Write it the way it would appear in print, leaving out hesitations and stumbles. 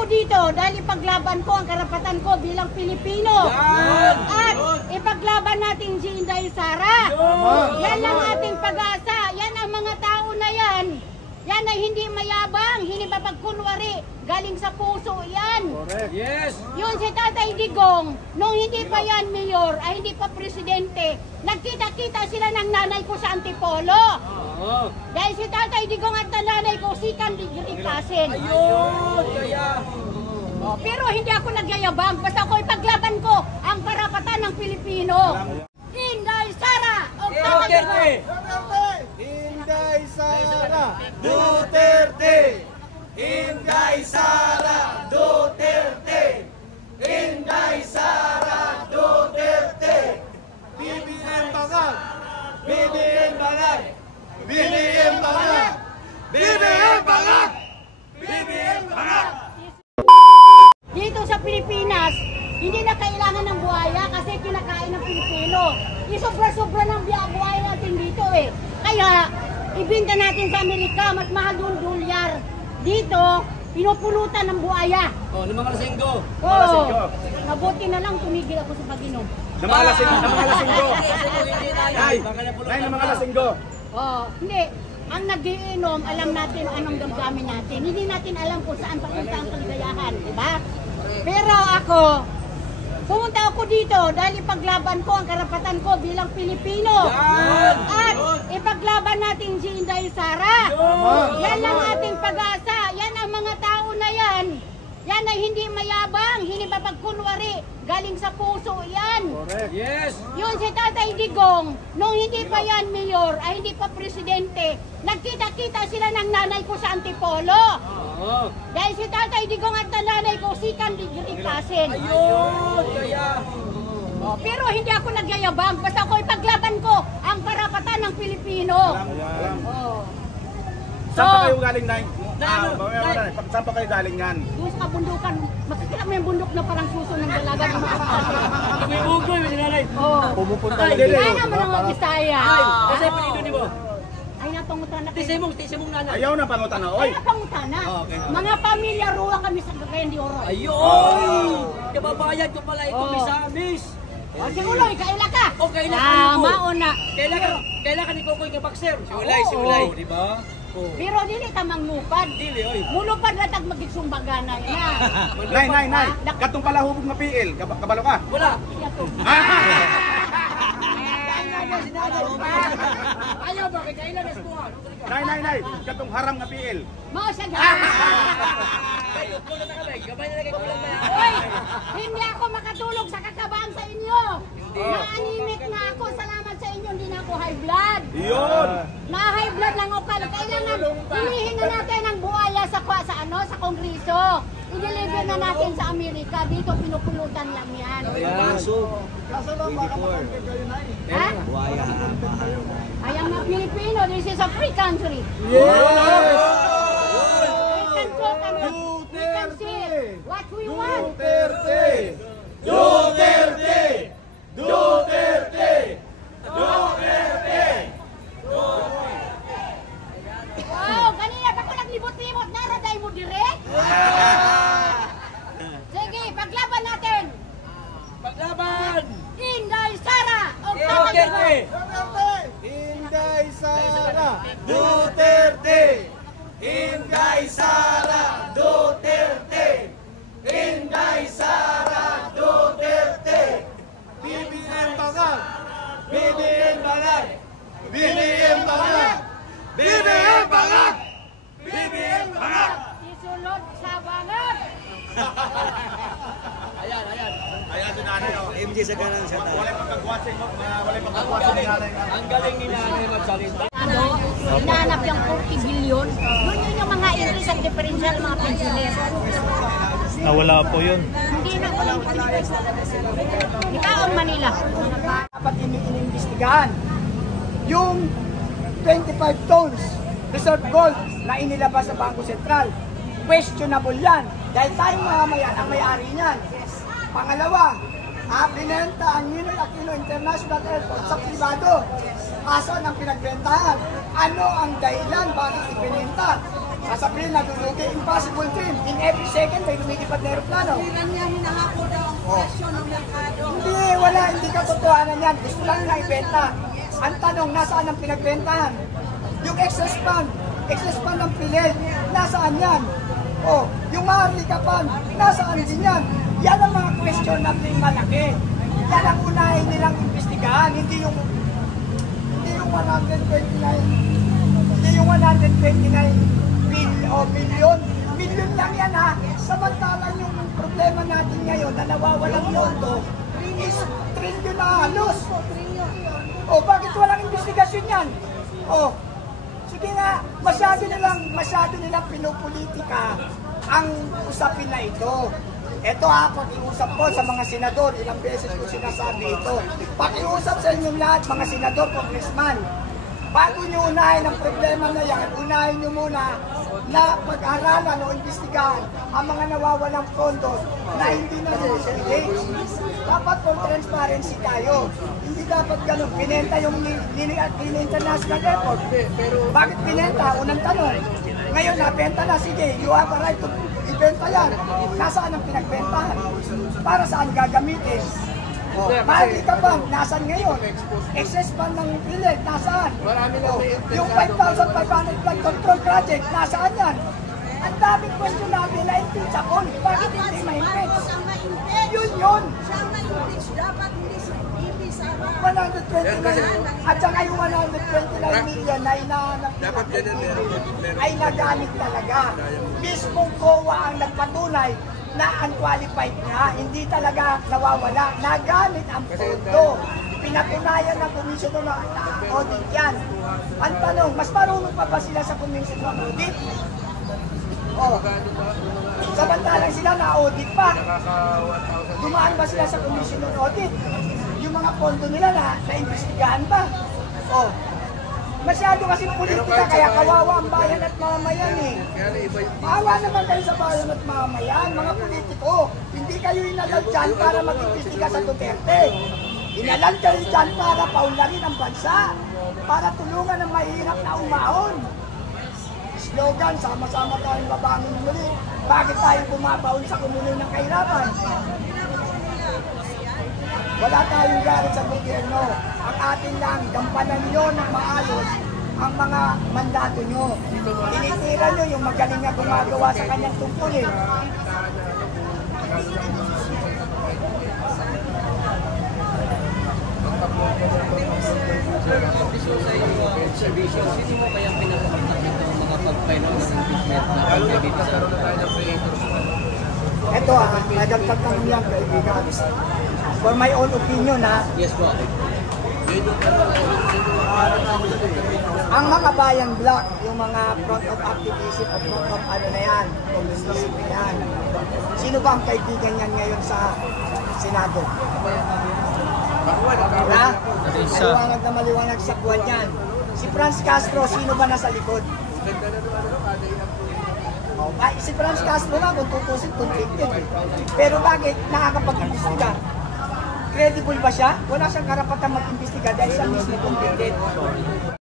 ako dito dahil ipaglaban ko ang karapatan ko bilang Pilipino. At ipaglaban natin si Inday Sara. Yan ang ating pag-asa. Yan ang mga tao na yan. Yan ay hindi mayabang, hindi mapagkunwari. Galing sa puso yan. Correct. Yes. Yun si Tatay Digong, nung hindi pa yan mayor, ay hindi pa presidente, nagkita-kita sila ng nanay ko sa Antipolo. Dahil si Tatay Digong at nanay ko, second degree cousin. Ayun! Kaya... Pero hindi ako nagyayabang, basta ako ipaglaban ko ang karapatan ng Pilipino. Inday Sara! O Tatay Digong! Inday Sara Duterte! Inday Sara Duterte! Inday Sara Duterte! BBM Bangag! BBM Bangag! BBM Bangag! BBM Bangag! BBM Bangag! Dito sa Pilipinas, hindi na kailangan ng buhaya kasi kinakain ng Pilipino. Isobra-sobra ng buhaya natin dito eh. Kaya, ibinta natin sa Amerika, mas mahal doon dolyar. Dito, pinupulutan ng buhaya. Oh, ng mga lasinggo. Oo. Mabuti na lang tumigil ako sa pag-inom. Ng mga lasinggo. Nay, ng mga lasinggo. Oh, hindi. Ang nagiinom, alam natin anong damdamin natin. Hindi natin alam kung saan papunta ang kaligayahan, di ba? Pero ako, pumunta ako dito dahil ipaglaban ko ang karapatan ko bilang Pilipino. At ipaglaban natin si Inday Sara. Yan ang ating pag-asa. Yan ang mga tao na yan. Yan ay hindi mayabang, hindi mapagkunwari. Galing sa puso yan. Correct. Yes. Yun si Tatay Digong, nung hindi pa yan mayor, ay hindi pa presidente, nagkita-kita sila ng nanay ko sa Antipolo. Dahil si Tatay Digong at nanay ko, second degree cousin. Ayun! Kaya... Pero hindi ako nagyayabang, basta ako ipaglaban ko ang karapatan ng Pilipino. Saan pa kayo galing, Nay? Saan pa kayo galing yan? Doon sa kabundukan, makikita mo yung bundok na parang suso ng dalaga. May ugoy, may nanay. Pumupunta Ay, din. kaya naman ang mga Bisaya. Kasi pinito ni mo. Ay, napangutan na Tisay mong nanay. Ayaw na pangutan na, oy. Ay, napangutan na. Mga pamilya ruwang kami sa Cagayan de Oro. Ayun! Kababayan ko pala ito, Misamis. O, siguro, kaila ka. O, kailan ka ni mauna. Kailan ka ni Kokoy nga bakser? Si Ulay, di ba? Pero dili ka manglupad. Dili, oy. Mulupad na tag magigsumbagan na. Nay. Katong pala hubog na PL. Kabalo ka? Wala. Ayaw ba? Kailan na skuha? Nay. Katong haram na PL. Mao siya Kulang na ka, bay. Gabay na lang kulang na. Oy, hindi ako makatulog sa kakabaan sa inyo. Naanimik na ako. Salamat sa inyo. Hindi na ako high blood. Yun. Na-high blood lang ako. Kailangan hilihin na natin ang buhaya sa Kongreso. I-deliver na natin sa Amerika. Dito pinupulutan lang yan. Kaso lang baka makapagpag kayo, Nay. Ha? I am a Filipino. This is a free country. Yes! We can talk and we can say what we want. Duterte! Duterte! Duterte! Duterte! Wow, kanina pa ko naglibot-libot. Naraday mo direct? Sige, paglaban natin. Paglaban! Inday Sara! O Duterte! Inday Sara Duterte! Inday Sara Duterte! Inday Sara Duterte! BBM Bangag! BBM Bangag! BBM Bangag! BBM Bangag! BBM Bangag! Isulod sa bangat. Ayan si nanay, oh. MJ sa kanan siya tayo. Wala pagkagwasin mo, wala pagkagwasin ni nanay. Ang galing ni nanay magsalita. Hinahanap yung 40 billion. Yun yung mga interest at differential mga pensioner. Nawala po yun. Hindi na ko lang Ikaw Manila. Dapat iniimbestigahan yung 25 tons reserve gold na inilabas sa Bangko Sentral. Questionable yan dahil tayong mamamayan ang may-ari niyan. Pangalawa, binenta ang Ninoy Aquino International Airport sa pribado. Kaso ang pinagbentahan, ano ang dahilan bakit ibinenta? Sasabihin na dulugi, impossible dream. In every second may lumilipad na aeroplano. Hindi, wala, hindi katotohanan yan. Gusto lang nila ibenta. Ang tanong, nasaan ang pinagbentahan? Yung excess fund ng Piled, nasaan yan? O, yung Maharlika Fund, nasaan din yan? Yan ang mga question natin malaki. Yan ang unahin nilang imbestigahan, hindi yung 129 billion. Million lang yan ha. Samantalang yung problema natin ngayon na nawawalang loto is trillion na halos. O bakit walang investigasyon yan? O sige nga, masyado nilang pinupolitika ang usapin na ito. Ito ha, pakiusap ko sa mga senador, ilang beses ko sinasabi ito. Pakiusap sa inyong lahat, mga senador, congressman. Bago nyo unahin ang problema na yan, unahin nyo muna na pag-aralan o imbestigahan ang mga nawawalang pondo na hindi na nililate. Dapat for transparency tayo. Hindi dapat ganun. Pinenta yung international airport. Bakit pinenta? Unang tanong. Ngayon nabenta na, sige, you have a right to ibenta yan. Nasaan ang pinagbentahan? Para saan gagamitin? Maharlika Fund, nasaan ngayon? Excess fund ng Piled, nasaan? Yung 5,500 flood control project, nasaan yan? Ang daming question natin na impeachable. Bakit hindi ma-impeach? Yun. 129 at saka yung 129 million na inaanap ay nagamit talaga. Mismong COA ang nagpatunay na unqualified nga, hindi talaga nawawala. Nagamit ang pondo. Pinatunayan ng Commission na audit yan. Ang tanong, mas marunong pa ba sila sa Commission ng audit? Samantalang sila na-audit pa. Dumaan ba sila sa Commission ng audit? Yung mga pondo nila na-imbestigahan pa. Masyado kasi politika, kaya kawawa ang bayan at mamamayan eh. Maawa naman kayo sa bayan at mamamayan, mga politiko. Hindi kayo inalal dyan para mag-imbestiga sa Duterte. Inalal kayo dyan para paunlarin ang bansa, para tulungan ang mahirap na umahon. Slogan, sama-sama tayong babangon muli. Bakit tayo bumabaon sa kumunoy ng kahirapan? Wala tayong galit sa gobyerno. Ang atin lang, gampanan nyo ng maayos ang mga mandato nyo. Tinitira nyo yung magaling na gumagawa sa kanyang tungkulin. Observation, sino mo kaya pinakamakit ng mga pag-final ng impeachment na pagkabito sa Ito nagagtag tanong yan, kaibigan. For my own opinion Yes po. ang mga bayan block, yung mga front of activism o front of ano na yan, communism na yan. Sino ba ang kaibigan yan ngayon sa Senado? Maliwanag na maliwanag sa buwan yan. Si Franz Castro, sino ba nasa likod? Si Franz Castro nga, kung tutusin, convicted. Pero bakit nakakapag-imbestiga? Credible ba siya? Wala siyang karapatang mag-imbestiga dahil siya mismo convicted.